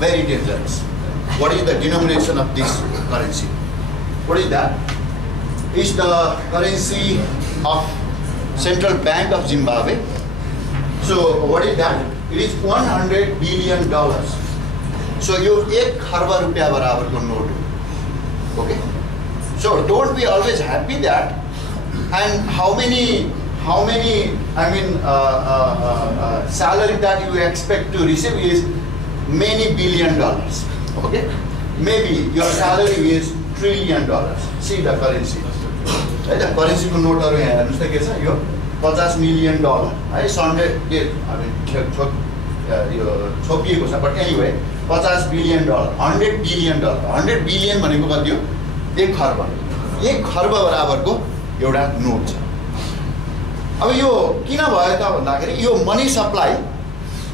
very dangerous. What is the denomination of this currency? What is that? It's the currency of Central Bank of Zimbabwe. So what is that? It is $100 billion. So you 1 खर्ब रुपया बराबर को note. Okay. So don't be always happy that. And how many salary that you expect to receive is many $billion. Okay, maybe your salary is $1 trillion. See the currency. Right? The currency को note अरु यहाँ हेर्नुस् त के छ यो $50 million. है Sunday यो छोपिएको छ but anyway $50 billion, $100 billion. 100 billion भनेको कति हो? 1 खर्ब. 1 खर्ब बराबरको एउटा नोट छ. अब यो किन भयो त भन्दाखेरि यो मनी सप्लाई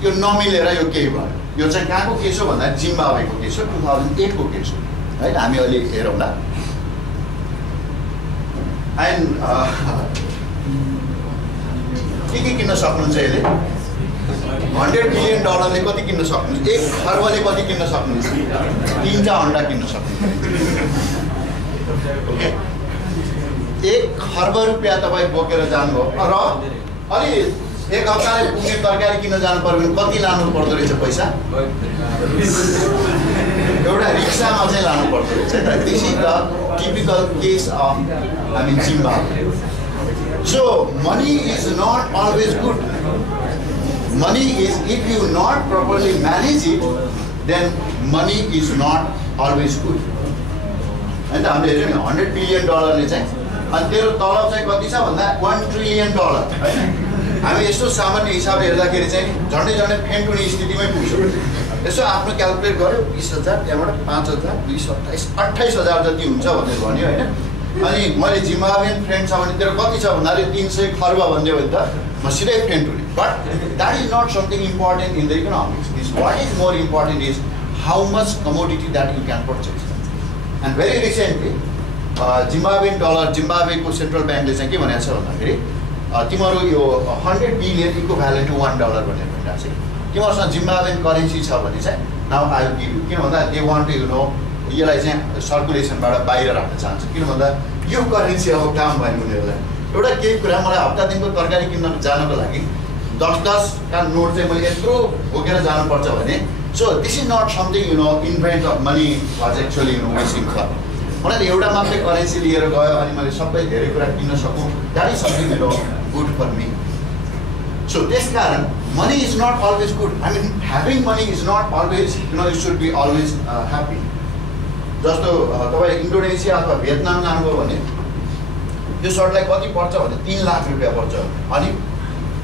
यो नमिलेर यो केही भयो. यो चाहिँ कहाँको केस हो भन्दा जिम्बाब्वेको केस हो, 2008 को केस हो. हैन हामी अहिले हेरौँला. एन्ड के किन्न सक्नुहुन्छ यसले? $100 billion ले कति किन्न सक्नुहुन्छ? 1 खर्बले कति किन्न सक्नुहुन्छ? 3टा अन्डा किन्न सक्नुहुन्छ. ओके, 1 खर्ब रुपैयाँ तपाईँ बोकेर जानुभयो र अलि 1 हप्ताले पुग्ने तरकारी किन्न जानु पर्यो भने कति लानु पर्दो रहेछ पैसा? एउटा रिक्सामा चाहिँ लानु पर्दो रहेछ. This is the typical case of Zimbabwe. So money is not always good. Money is, if you not properly manage it, then money is not always good. And हामीले हेर्यौँ नि $100 billion ले चाहिँ अनि तेरो तलब चाहिँ कति छ भन्दा $1 trillion. हामी यस्तो सामान्य हिसाबले हेर्दाखेरि चाहिँ झन्डै फेन्टुने स्थितिमै पुग्छौँ. यसो आफ्नो क्याल्कुलेट गर्यो 20,000 त्यहाँबाट 5,000 20 27 28,000 जति हुन्छ भनेर भन्यो हैन. अनि मैले जिम्बाब्वेन फ्रेन्ड छ भने तेरो कति छ भन्दाखेरि 300 खर्ब भन्दियो भने त म सिधै फेन्टुने. But that is not something important in the economics. What is more important is how much commodity that you can purchase. And very recently, Zimbabwean dollar, Zimbabwe को central bank ले चाहिँ के भनेको छ भन्दाखेरि तिम्रो यो 100 billion equivalent to $1 भनेर भनिरहेको छ. तिमीसँग Zimbabwean currency छ भने चाहिँ now I will give you. किन भन्दा they want to यसलाई चाहिँ सर्कुलेसनबाट बाहिर राख्न चाहन्छ. किन भन्दा यो करेन्सी अब काम भयो उनीहरूलाई. एउटा केही कुरा मलाई हप्ता दिनको तरकारी किन्न जानको लागि 10 का नोट चाहिँ मैले यत्रो बोकेर जानुपर्छ भने so this is not something invent of money was actually missing for. मलाई एउटा मात्रै करेन्सी लिएर गयो अनि मैले सबै धेरै कुरा किन्न सकूँ. That is something good for me. So this कारण money is not always good. I mean having money is not always you should be always happy. जस्तो तपाईँ इन्डोनेसिया अथवा भियतनाम जानुभयो भने त्यो सर्टलाई कति पर्छ भने 3 लाख रुपैयाँ पर्छ. अनि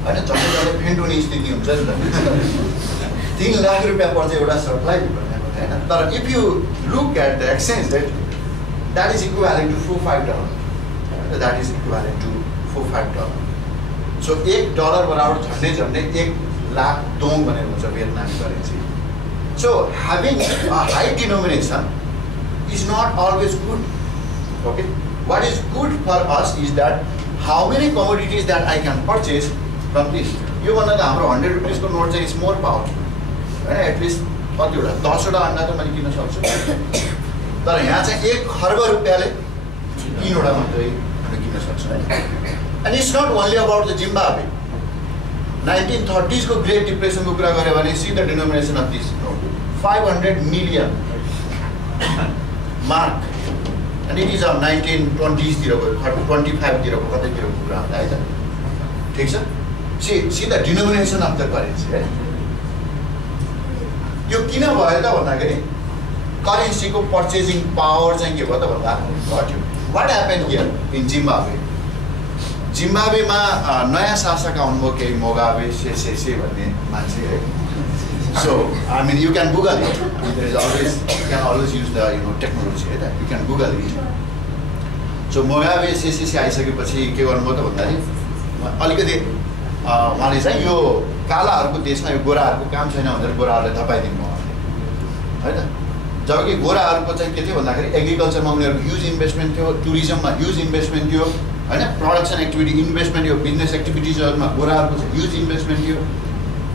हैन झन्डै फेन्टुने स्थिति हुन्छ नि त. 3 लाख रुपैयाँ पर्छ एउटा सर्टलाई हैन. तर if you look at the exchange rate, that is equivalent to $4-5. That is equivalent to $4-5. So $1 बराबर झन्डै 1 लाख दोङ भनेर हुन्छ भियतनामी currency. So having a high denomination is not always good. Okay, what is good for us is that how many commodities that I can purchase from this. यो भन्दा त हाम्रो 100 rupees को note चाहिँ is more powerful. हैन, at least कतिवटा 10 वटा अन्डा त मैले किन्न सक्छु. तर यहाँ चाहिँ 1 खर्ब रुपैयाँले 3 वटा मात्रै किन्न सक्छु हैन. And it's not only about the Zimbabwe. 1930s को Great Depression को कुरा गरे भने see the denomination of this note. 500 million mark. And it is of 1920s तिर को 25 तिर को कतैतिर को कुरा होला है त. ठीक छ? See the denomination of the currency है. यो किन भयो त भन्दाखेरि करेन्सी को पर्चेजिङ पावर चाहिँ के भयो त भन्दा घट्यो. What happened here in Zimbabwe? जिम्बाब्वेमा नयाँ शासक आउनुभयो केही मोगाबे से भन्ने मान्छे है. So I mean you can Google it. There is always you can always use the technology है त. You can Google it. So मोगाबे से आइसकेपछि के गर्नुभयो त भन्दाखेरि अलिकति उहाँले चाहिँ यो कालाहरूको देशमा यो गोराहरूको काम छैन भनेर गोराहरूले धपाइदिनु भयो है त. जबकि गोराहरूको चाहिँ के थियो भन्दाखेरि एग्रिकल्चरमा उनीहरूको ह्युज इन्भेस्टमेन्ट थियो, टुरिज्ममा ह्युज इन्भेस्टमेन्ट थियो हैन, प्रोडक्सन एक्टिभिटी इन्भेस्टमेन्ट यो बिजनेस एक्टिभिटिजहरुमा गोराहरूको चाहिँ ह्युज इन्भेस्टमेन्ट थियो.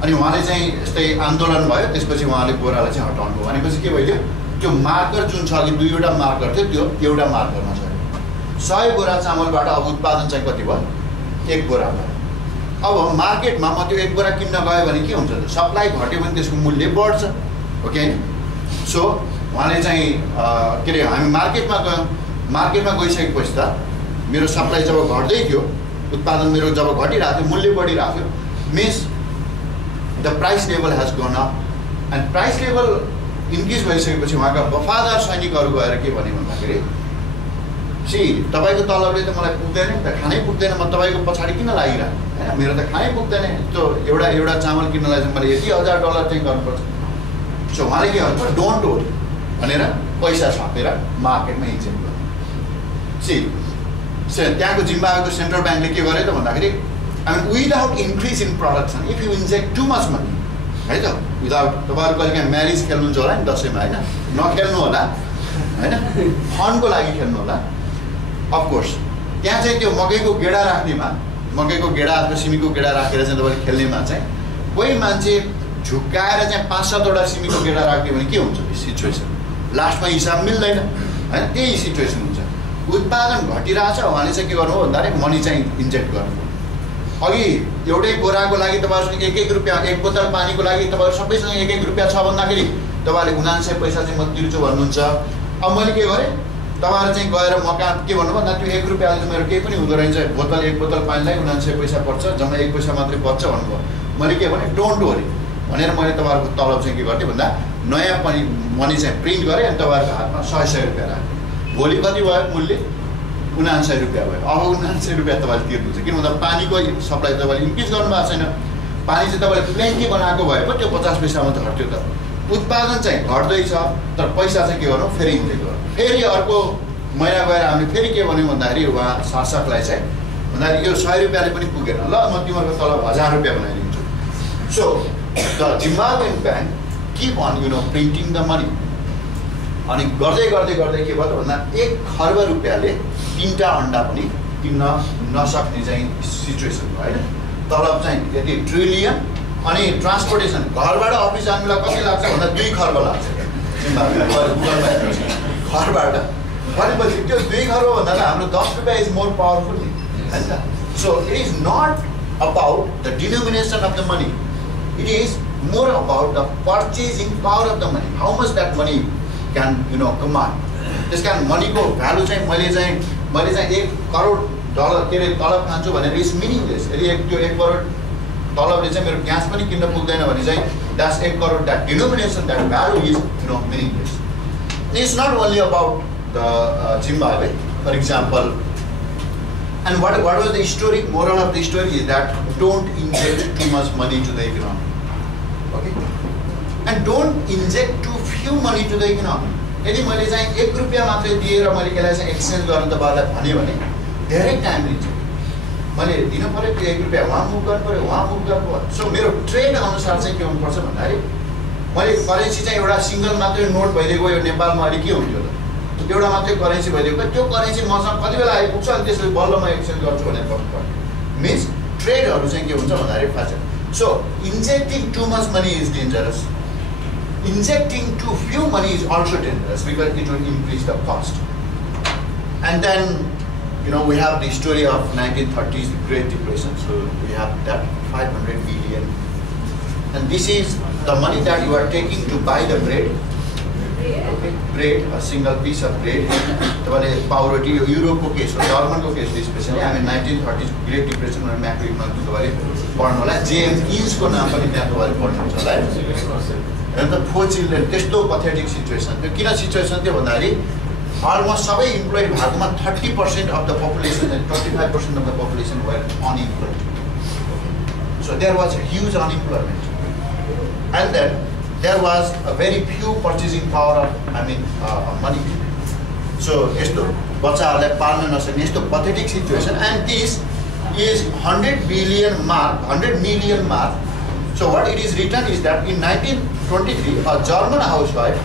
अनि उहाँले चाहिँ यस्तै आन्दोलन भयो, त्यसपछि उहाँले गोरालाई चाहिँ हटाउनु भयो। भनेपछि के भइदियो, त्यो मार्कर जुन छ अघि 2वटा मार्कर थियो त्यो एउटा मार्करमा छ। 100 बोरा चामलबाट अब उत्पादन चाहिँ कति भयो, 1 बोरा भयो। अब मार्केटमा म त्यो 1 बोरा किन्न गयो भने के हुन्छ त, सप्लाई घट्यो भने त्यसको मूल्य बढ्छ, हो कि हैन? सो उहाँले चाहिँ के अरे हामी मार्केटमा गयौँ, मार्केटमा गइसकेपछि त मेरो सप्लाई जब घट्दै थियो, उत्पादन मेरो जब घटिरहेको थियो, मूल्य बढिरहेको थियो, means the price level has gun up. And price level increase भइसकेपछि उहाँका वफादार सैनिकहरू गएर के भने भन्दाखेरि, सी तपाईँको तलबले त मलाई पुग्दैन नि त, खानै पुग्दैन, म तपाईँको पछाडि किन लागिरहेको होइन, मेरो त खानै पुग्दैन, त्यो एउटा चामल किन्नलाई चाहिँ मैले यति $1000 चाहिँ गर्नुपर्छ। सो उहाँले के गर्छ, डोन्ट वरी भनेर पैसा छापेर मार्केटमा इन्जेक्ट गर्नु। त्यहाँको जिम्बाब्वेको सेन्ट्रल ब्याङ्कले के गर्यो त भन्दाखेरि, without increase in production, if you inject too much money, है त, विदाउट, तपाईँहरू कहिले काहीँ म्यारिज खेल्नुहुन्छ होला नि दसैँमा होइन, नखेल्नु होला होइन, फन्डको लागि खेल्नु होला। अफकोर्स त्यहाँ चाहिँ त्यो मकैको गेडा राख्नेमा, मकैको गेडा अथवा सिमीको गेडा राखेर चाहिँ तपाईँले खेल्नेमा चाहिँ कोही मान्छे झुक्काएर चाहिँ 5-7वटा सिमीको गेडा राख्यो भने के हुन्छ सिचुएसन, लास्टमा हिसाब मिल्दैन होइन, त्यही सिचुएसन हुन्छ। उत्पादन घटिरहेछ, उहाँले चाहिँ के गर्नु हो भन्दाखेरि मनी चाहिँ इन्जेक्ट गर्नु। अघि एउटै बोराको लागि तपाईँहरूसँग 1-1 रुपियाँ, 1 बोतल पानीको लागि तपाईँहरू सबैसँग 1-1 रुपियाँ छ भन्दाखेरि तपाईँले 79 पैसा चाहिँ म तिर्छु भन्नुहुन्छ। अब मैले के गरेँ, तपाईँहरू चाहिँ गएर मका के भन्नु भन्दा त्यो 1 रुपियाँले त मेरो केही पनि हुँदो रहेछ, 1 बोतल पानीलाई 79 पैसा पर्छ, जम्मा 1 पैसा मात्रै बच्छ भन्नुभयो। मैले के भने, डोन्ट वरी भनेर मैले तपाईँहरूको तलब चाहिँ के गर्थेँ भन्दा नयाँ पनि मनी चाहिँ प्रिन्ट गरेँ अनि तपाईँहरूको हातमा 100 रुपियाँ राखेँ। भोलि कति भयो मूल्य, 79 रुपियाँ भयो। अब 79 रुपियाँ तपाईँले तिर्नुहुन्छ, किन भन्दा पानीको सप्लाई तपाईँले इन्क्रिज गर्नुभएको छैन, पानी चाहिँ तपाईँले प्लेन्टी बनाएको भए पो त्यो 50 पैसा मात्रै घट्यो त। उत्पादन चाहिँ घट्दैछ तर पैसा चाहिँ के गर्नु, फेरि इन्जेक्ट गर्नु। फेरि अर्को महिना गएर हामीले फेरि के भन्यौँ भन्दाखेरि उहाँ शासकलाई चाहिँ भन्दाखेरि यो 100 रुपियाँले पनि पुगेन, ल म तिमीहरूको तलब 1000 रुपियाँ बनाइदिन्छु। So the Zimbabwean bank keep on printing the money. अनि गर्दै गर्दै गर्दै के भयो भन्दा 1 खर्ब रुपियाँले 3टा अन्डा पनि किन्न नसक्ने चाहिँ सिचुएसन भयो होइन। तलब चाहिँ यति ट्रिलियन, अनि ट्रान्सपोर्टेसन घरबाट अफिस जानुलाई कति लाग्छ भन्दा 2 खर्ब लाग्छ घरबाट। भनेपछि त्यो 2 खर्ब भन्दा त हाम्रो 10 रुपियाँ इज मोर पावरफुल नि होइन त। So it is not about the denomination of the money, it is more about the purchasing power of the money, how much that money can command. त्यस कारण मनीको भ्यालु चाहिँ मैले चाहिँ $1 करोड के अरे तलब खान्छु भनेर इज मिनिङलेस। यदि त्यो 1 करोड तलबले चाहिँ मेरो ग्यास पनि किन्न पुग्दैन भने चाहिँ that's 1 crore, that denomination, that value is meaningless. It's not only about the Zimbabwe, for example. And what was the story, moral of the story is that don't inject too much money to the economy, okay, and don't inject too few money to the economy. यदि मैले चाहिँ 1 रुपियाँ मात्रै दिएर मैले यसलाई चाहिँ exchange गर्नु तपाईँलाई भन्यो भने धेरै टाइम लिन्छ। मैले दिनु पऱ्यो त्यो 1 रुपियाँ उहाँ मुभ गर्नु पऱ्यो, उहाँ मुभ गर्नु पऱ्यो। सो मेरो ट्रेड अनुसार चाहिँ के हुनुपर्छ भन्दाखेरि मैले करेन्सी चाहिँ एउटा सिङ्गल मात्रै नोट भइदिएको, यो नेपालमा अहिले के हुन्थ्यो त, एउटा मात्रै करेन्सी भइदिएको, त्यो करेन्सी मसँग कति बेला आइपुग्छ अनि त्यसले बल्ल म एक्सचेन्ज गर्छु भनेर गर्नु पर्यो। मिन्स ट्रेडहरू चाहिँ के हुन्छ भन्दाखेरि फ्याचर। So injecting too much money is dangerous, injecting too few money is also dangerous because it will increase the cost. And then we have the story of 1930s, the Great Depression. So we have that 500 billion, and this is the money that you are taking to buy the bread. Okay, bread, a single piece of bread. The poverty, Europe case, German case, especially. I mean 1930s Great Depression or macroeconomic James Keynes को नाम पनि त्यहाँ पढ्नुहुन्छ होला है। And the poor children, त्यस्तो pathetic situation. त्यो किन सिचुएसन थियो भन्दाखेरि almost सबै इम्प्लोइड भागमा 30% of the population and 25% of the population were unemployed. So there was a huge unemployment, and then there was a very few purchasing power of money. So यस्तो बच्चाहरूलाई पाल्न नसक्ने यस्तो pathetic situation, and this is 100 million mark. So what it is written is that in 1923 a German housewife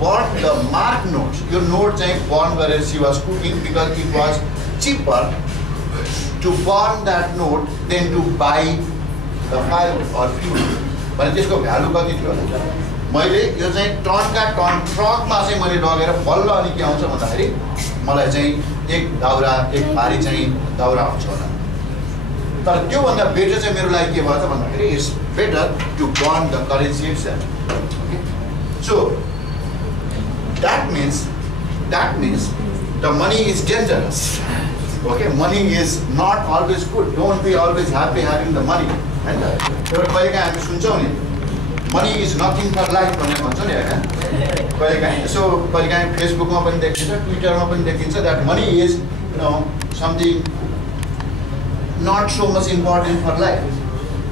bought the mark notes. Your note चाहिँ burn गरेर she was cooking because it was cheaper to burn that note than to buy the firewood or fuel. भने त्यसको value कति थियो होला मैले यो चाहिँ टनका टन ट्रकमा चाहिँ मैले लगेर बल्ल अनि के आउँछ भन्दाखेरि मलाई चाहिँ एक दाउरा एक भारी चाहिँ दाउरा आउँछ होला तर त्योभन्दा बेटर चाहिँ मेरो लागि के भयो त भन्दाखेरि it's better to burn the currency itself okay so that means the money is dangerous okay money is not always good don't be always happy having the money and एउटा कहिलेकाहीँ हामी सुन्छौँ नि money is nothing for life भनेर भन्छौँ नि हैन कहिलेकाहीँ यसो कहिलेकाहीँ फेसबुकमा पनि देखिन्छ ट्विटरमा पनि देखिन्छ that money is something not so much important for life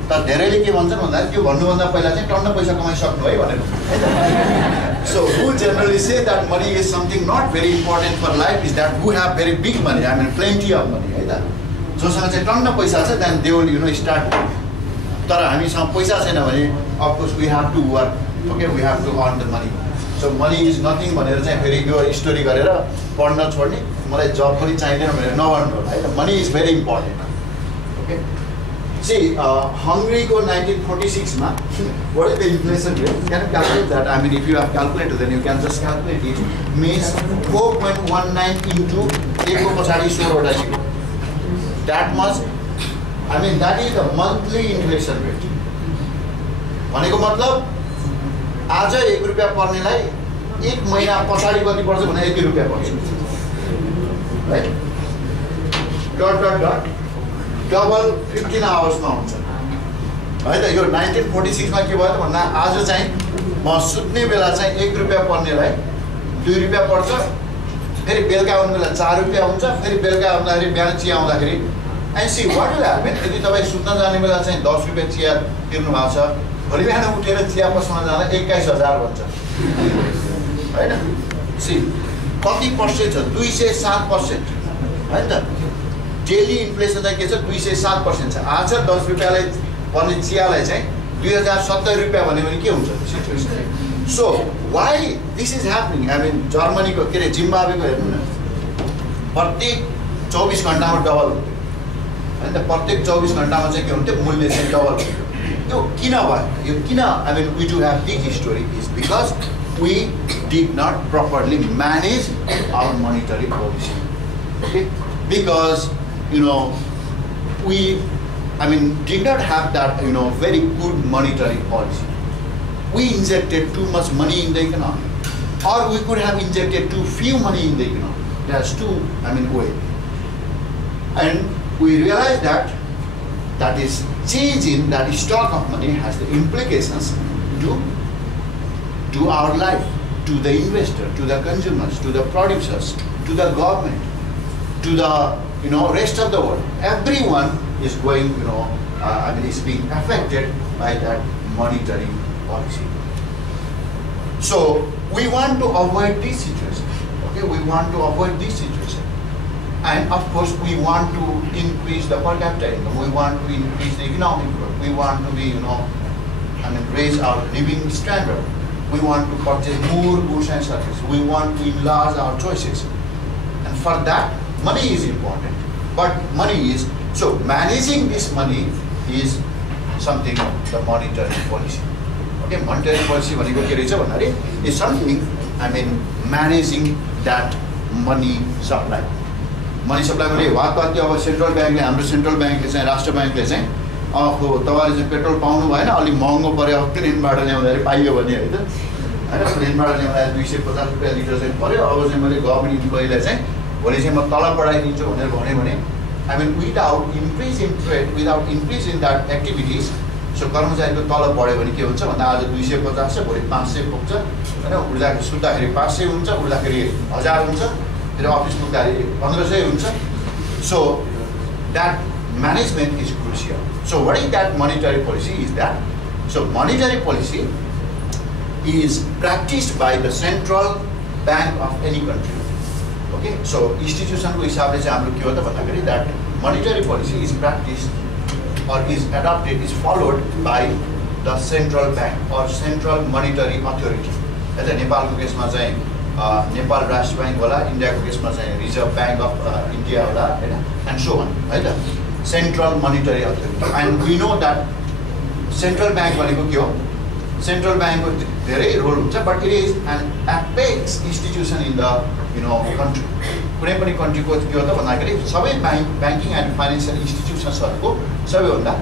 तर धेरैले के भन्छन् भन्दाखेरि त्यो भन्नुभन्दा पहिला चाहिँ टन्न पैसा कमाइसक्नु है भनेर So who generally say that money is something not very important for life is that who have very big money, I mean plenty of money, है त जोसँग चाहिँ टन्न पैसा छ then they will start तर हामीसँग पैसा छैन भने of course we have to work okay we have to earn the money so money is nothing भनेर चाहिँ फेरि यो स्टोरी गरेर पढ्न छोड्ने मलाई जब पनि चाहिँदैन भनेर नभन्नु होला है त money is very important okay see Hungary को 1946 मा what is the inflation rate can you calculate that I mean if you have calculator then you can just calculate it means 4.19 into 1 को पछाडी 16 वटा 0 that much I mean that is the monthly inflation rate भनेको मतलब आज 1 रुपैयाँ पर्नेलाई 1 महिना पछाडी कति पर्छ भने 1 रुपैयाँ पर्छ right dot डबल 15 आवर्समा हुन्छ है त यो 1946 मा के भयो त भन्दा आज चाहिँ म सुत्ने बेला चाहिँ 1 रुपैयाँ पर्नेलाई 2 रुपैयाँ पर्छ फेरि बेलुका आउने बेला 4 रुपैयाँ हुन्छ फेरि बेलुका आउँदाखेरि बिहान चिया आउँदाखेरि and see what will happen यदि तपाईँ सुत्न जाने बेला चाहिँ 10 रुपैयाँ चिया तिर्नु भएको छ भोलि बिहान उठेर चिया पसलमा जाँदा 21000 भन्छ हैन सी कति पर्सेन्ट छ 207% हैन त डेली इन्फ्लेसन चाहिँ के छ 207% छ आज 10 रुपैयाँलाई पर्ने चियालाई चाहिँ 2070 रुपैयाँ भन्यो भने के हुन्छ situation so why this is happening I mean जर्मनीको के अरे जिम्बाब्वेको हेर्नु न प्रत्येक 24 घण्टामा डबल हुन्थ्यो हैन त प्रत्येक 24 घण्टामा चाहिँ के हुन्थ्यो मूल्य चाहिँ डबल हुन्थ्यो त्यो किन भयो यो किन I mean we do have this story is because we did not properly manage our monetary policy okay because we did not have that very good monetary policy. We injected too much money in the economy, or we could have injected too few money in the economy. There's two way, and we realized that is change in that stock of money has the implications to our life, to the investor, to the consumers, to the producers, to the government, to the rest of the world. Everyone is going, is being affected by that monetary policy. So we want to avoid this situation. Okay, we want to avoid this situation, and of course we want to increase the per capita income. We want to increase the economic growth. We want to be, raise our living standard. We want to purchase more goods and services. We want to enlarge our choices, and for that. Money is important, but money is so managing this money is something the monetary policy. Okay, monetary policy भनेको के रहेछ भन्दाखेरि is something managing that money supply. Money supply मैले वास्तवमा अब central ब्याङ्कले हाम्रो central ब्याङ्कले चाहिँ राष्ट्र ब्याङ्कले चाहिँ तपाईँले चाहिँ पेट्रोल पाउनु भएन अलि महँगो पर्यो प्लेनबाट ल्याउँदाखेरि पाइयो भने है त हैन प्लेनबाट ल्याउँदा 250 रुपैयाँ लिटर चाहिँ पर्यो अब चाहिँ मैले गभर्नमेन्ट इम्प्लोइलाई चाहिँ भोलि चाहिँ म तलब बढाइदिन्छु भनेर भने without increase in trade without increase in that activities so कर्मचारीको तलब बढ्यो भने के हुन्छ भन्दा आज 250 छ भोलि 500 पुग्छ हैन उड्दाखेरि सुत्दाखेरि 500 हुन्छ उड्दाखेरि 1000 हुन्छ फेरि अफिस पुग्दाखेरि 1500 हुन्छ so that management is crucial so what is that monetary policy is that so monetary policy is practised by the central bank of any country Okay, so institution को हिसाबले चाहिँ हाम्रो के हो त भन्दाखेरि that monetary policy is practiced or is adopted is followed by the central bank or central monetary authority. यता नेपालको केसमा चाहिँ नेपाल राष्ट्र बैंक होला इन्डियाको केसमा चाहिँ रिजर्भ बैंक अफ इन्डिया होला हैन and so on है त central monetary authority and we know that central bank भनेको के हो सेन्ट्रल ब्याङ्कको धेरै रोल हुन्छ but it is an apex institution in the country कुनै पनि कन्ट्रीको के हो त भन्दाखेरि सबै ब्याङ्किङ एन्ड फाइनेन्सियल इन्स्टिट्युसन्सहरूको सबैभन्दा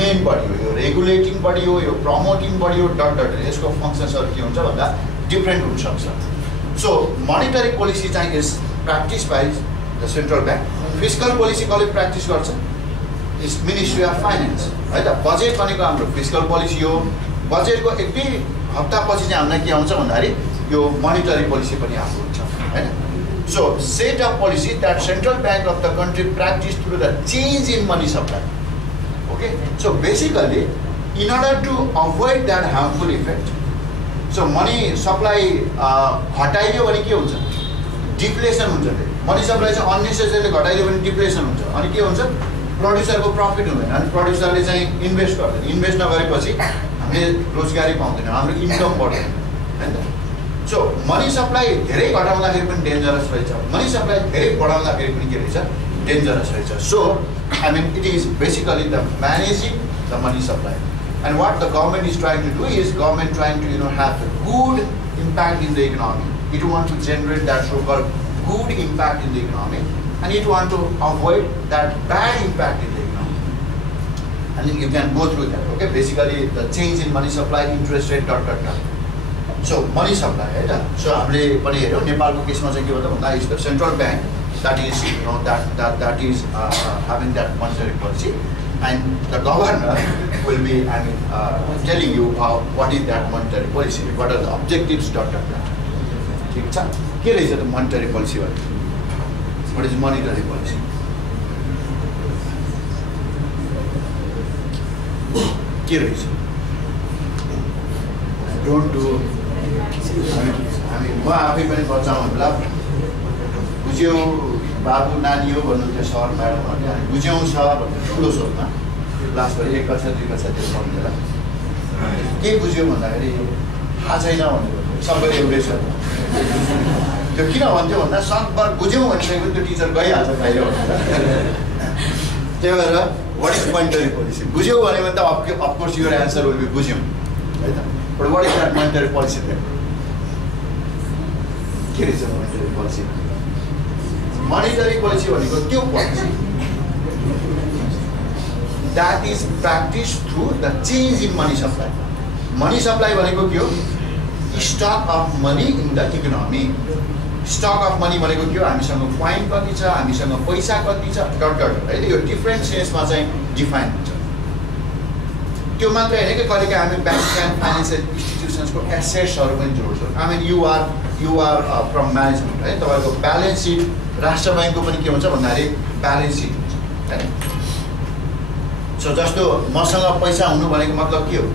मेन बडी हो यो रेगुलेटिङ बडी हो यो प्रमोटिङ बडी हो डट डट यसको फङ्सन्सहरू के हुन्छ भन्दा डिफ्रेन्ट हुनसक्छ सो मोनिटरी पोलिसी चाहिँ is practice by the central bank fiscal policy कसले प्र्याक्टिस गर्छ इज मिनिस्ट्री अफ फाइनेन्स है त बजेट भनेको हाम्रो फिस्कल पोलिसी हो बजेटको एक दुई हप्तापछि चाहिँ हामीलाई के आउँछ भन्दाखेरि यो मोनिटरी पोलिसी पनि आएको हुन्छ होइन so set of policy that central bank of the country practice through the change in money supply okay so basically in order to avoid that harmful effect so money supply घटाइदियो भने के हुन्छ depletion हुन्छ money supply चाहिँ अननेसेसरीले घटाइदियो भने depletion हुन्छ अनि के हुन्छ प्रड्युसरको प्रफिट हुँदैन अनि प्रड्युसरले चाहिँ इन्भेस्ट गर्दैन इन्भेस्ट नगरेपछि हामीले रोजगारी पाउँदैनौँ हाम्रो इन्कम बढ्दैन होइन त सो मनी सप्लाई धेरै घटाउँदाखेरि पनि डेन्जरस रहेछ मनी सप्लाई धेरै बढाउँदाखेरि पनि के रहेछ डेन्जरस रहेछ so I mean it is basically the managing the money supply and what the government is trying to do is government trying to have the good impact in the economy it want to generate that so called good impact in the economy and you want to avoid that bad impact in the economy and then you can go through that okay basically the change in money supply interest rate dot dot dot so money supply right so हामीले पनि हेर्यौ नेपालको केसमा चाहिँ के हो त भन्दा is the central bank that is that is having that monetary policy and the governor will be telling you what is that monetary policy what are the objectives dot dot dot ठीक छ के रहेछ त monetary policy भनेको what is monetary policy के रहेछ don't do हामी म आफै पनि बचाउँ होला बुझ्यौ बाबु नानी हो भन्नुहुन्थ्यो सर म्याडमहरूले हामी बुझ्यौँ सर भन्नु ठुलो स्वरमा क्लासभरि 1 कक्षा 2 कक्षा त्यो पढ्नुलाई के बुझ्यौ भन्दाखेरि थाहा छैन भनेको सबैले एउटै छ त्यो किन भन्थ्यो भन्दा सकभर बुझ्यौँ भनिसकेको त्यो टिचर गइहाल्छ बाहिर त्यही भएर वाट इज मोनिटरी पोलिसी बुझ्यौ भने त of course your answer will be बुझ्यौँ है त but what is that monetary policy के रहेछ मोनिटरी पोलिसी मोनिटरी पोलिसी भनेको त्यो policy that is practice through the change in money supply भनेको के हो stock of money in the economy stock of money भनेको के हो हामीसँग कोइन कति छ हामीसँग पैसा कति छ डट डट है यो डिफ्रेन्ट सेन्समा चाहिँ डिफाइन हुन्छ त्यो मात्रै होइन कि कहिलेकाहीँ हामी ब्याङ्क एन्ड फाइनेन्सियल इन्स्टिट्युसन्सको एसेट्सहरू पनि जोड्छौँ I mean you are from management है तपाईँको ब्यालेन्स सिट राष्ट्र ब्याङ्कको पनि के हुन्छ भन्दाखेरि ब्यालेन्स सिट हुन्छ होइन सो जस्तो मसँग पैसा हुनु भनेको मतलब के हो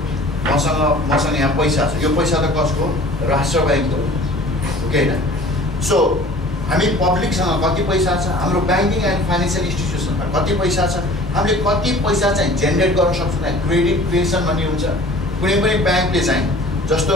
मसँग यहाँ पैसा छ यो पैसा त कसको राष्ट्र ब्याङ्कको ओके होइन सो हामी पब्लिकसँग कति पैसा छ हाम्रो ब्याङ्किङ एन्ड फाइनेन्सियल इन्स्टिट्युसनमा कति पैसा छ हामीले कति पैसा चाहिँ जेनेरेट गर्न सक्छौँ क्रेडिट क्रिएसन भन्ने हुन्छ कुनै पनि ब्याङ्कले चाहिँ जस्तो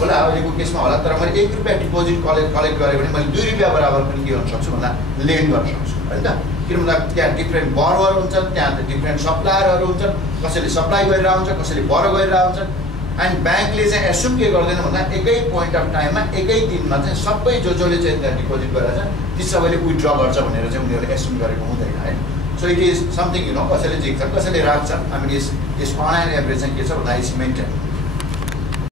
होला अहिलेको केसमा होला तर मैले 1 रुपियाँ डिपोजिट कलेक्ट गरेँ भने मैले 2 रुपियाँ बराबर पनि के गर्न सक्छु भन्दा लेन्ड गर्न सक्छु है त किन भन्दा त्यहाँ डिफ्रेन्ट बरोवर हुन्छन् त्यहाँ डिफ्रेन्ट सप्लायरहरू हुन्छन् कसैले सप्लाई गरिरहेको हुन्छ कसैले बरो गरिरहेको हुन्छ एन्ड ब्याङ्कले चाहिँ एसुम के गर्दैन भन्दा एकै पोइन्ट अफ टाइममा एकै दिनमा चाहिँ सबै जसले चाहिँ त्यहाँ डिपोजिट गरेर चाहिँ ती सबैले विथड्र गर्छ भनेर चाहिँ उनीहरूले एसुम गरेको हुँदैन है सो इट इज समथिङ कसैले जिक्छ कसैले राख्छ हामी यस अन एन एभरेज चाहिँ के छ भन्दा इज मेन्टेन